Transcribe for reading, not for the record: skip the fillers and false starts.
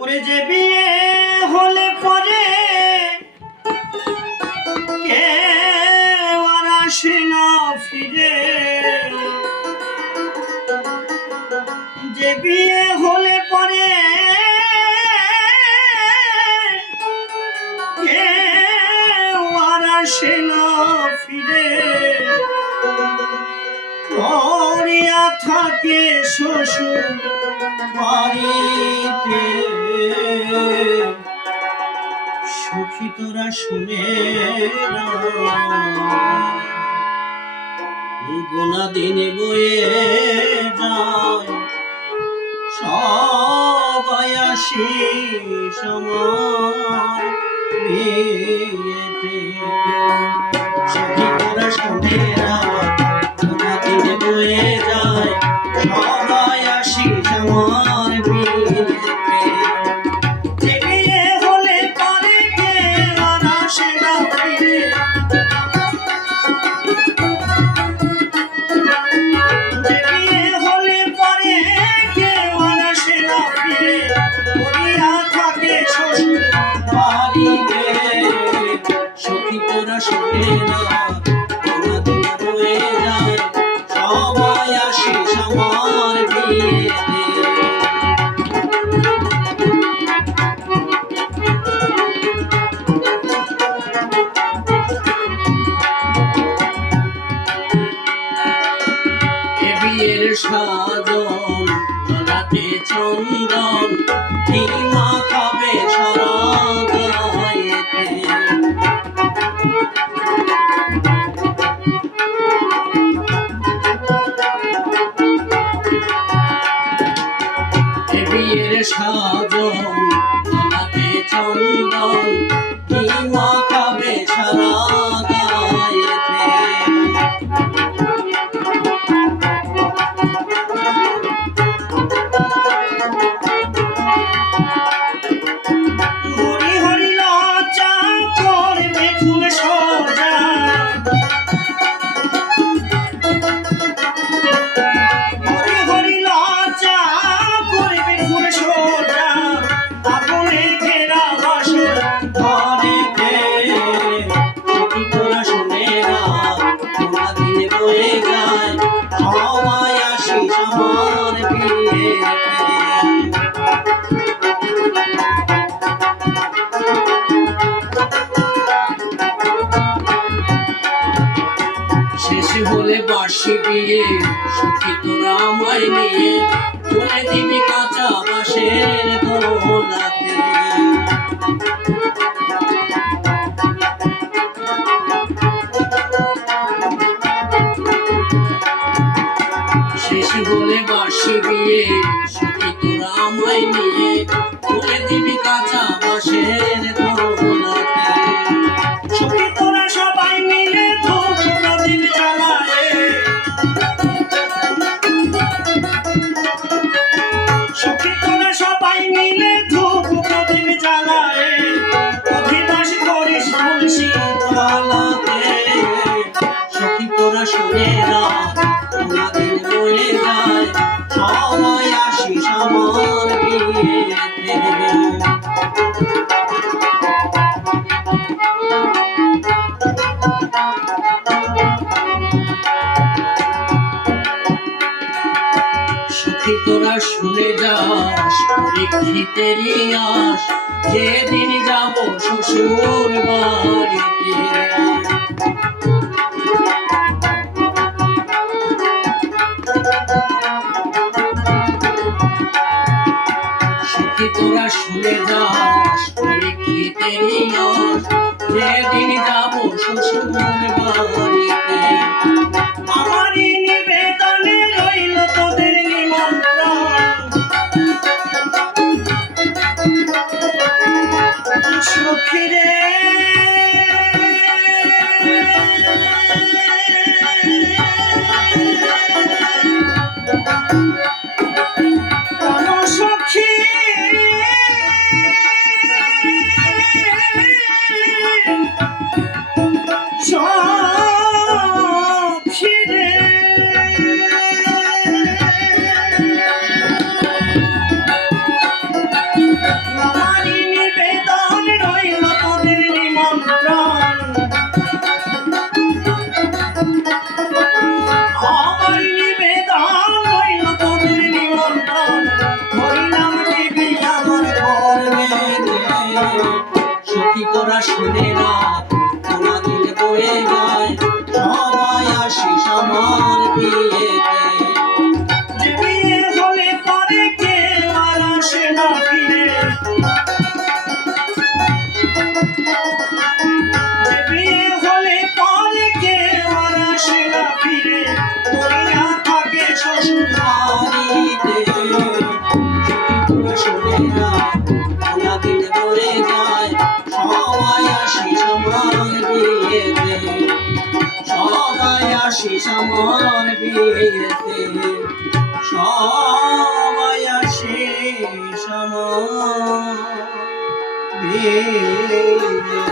ওরে যে বিয়ে হলে পরে কেউ আর আসে না ফিরে, যে বিয়ে হলে পরে কেউ আর আসে না ফিরে, পড়িয়া থাকে শ্বশুর বাড়িতে। সখী তোরা শুনে গোনা দিনে বয়ে যায়, সবাই আসিস আমার বিয়েতে। সখী তোরা শুনে গোনা দিনে বয়ে যায়, সবাই আসিস আমার বিয়েতে। সখী তোরা শোনে না গোনা দিনে বয়ে যায়, সবাই আসিস আমার বিয়েতে। এ বিয়ের সাজন গলাতে চন্দন, কি মাখাবে সারা গায়েতে। এ বিয়ের সাজন গলাতে চন্দন, কি মাখাবে সারা গায়েতে। সবাই আসিস আমার বিয়েতে। শেষ হলে বার্ষি বিয়ে, সখী তোরা আমায় নিয়ে তুলে দিবি কাঁচা বাঁশের দোলাতে। শেষ হলে বার্ষি বিয়ে, সখী তোরা আমায় নিয়ে তুলে দিবি কাঁচা বাঁশের দোলাতে। সখী তোরা সবাই মিলে ধূপ প্রদীপ জ্বালায়, সখী তোরা সবাই মিলে ধূপ প্রদীপ জ্বালায়, অধিবাস করিস তুলসী তলাতে। সখী তোরা শুনে না গোনা দিনে বয়ে যায়, সবাই আসিস আমার বিয়েতে। সখী তোরা শুনে যাস পরীক্ষিতের আস, যেদিন যাব শ্বশুর বাড়িতে। সখী তোরা শুনে যাস পরীক্ষিতের আস, যেদিন যাব শ্বশুর বাড়িতে। আমারই নিবেদনে রইল তোদের নিমন্ত্রণ, সখী রে সখী সব শুনে না তোরা দিন বয়ে যায় সবাই আসিস আমার বিয়েতে যে বিয়ে হলে পরে কেউ আর আসে না ফিরে যে বিয়ে হলে পরে কেউ আর আসে না ফিরে পড়িয়া থাকে শ্বশুর বাড়িতে শুনে না তোরা দিন বয়ে যায় সবাই আসিস আমার বিয়েতে সবাই আসিস আমার বিয়েতে সবাই আসিস আমার বিয়েতে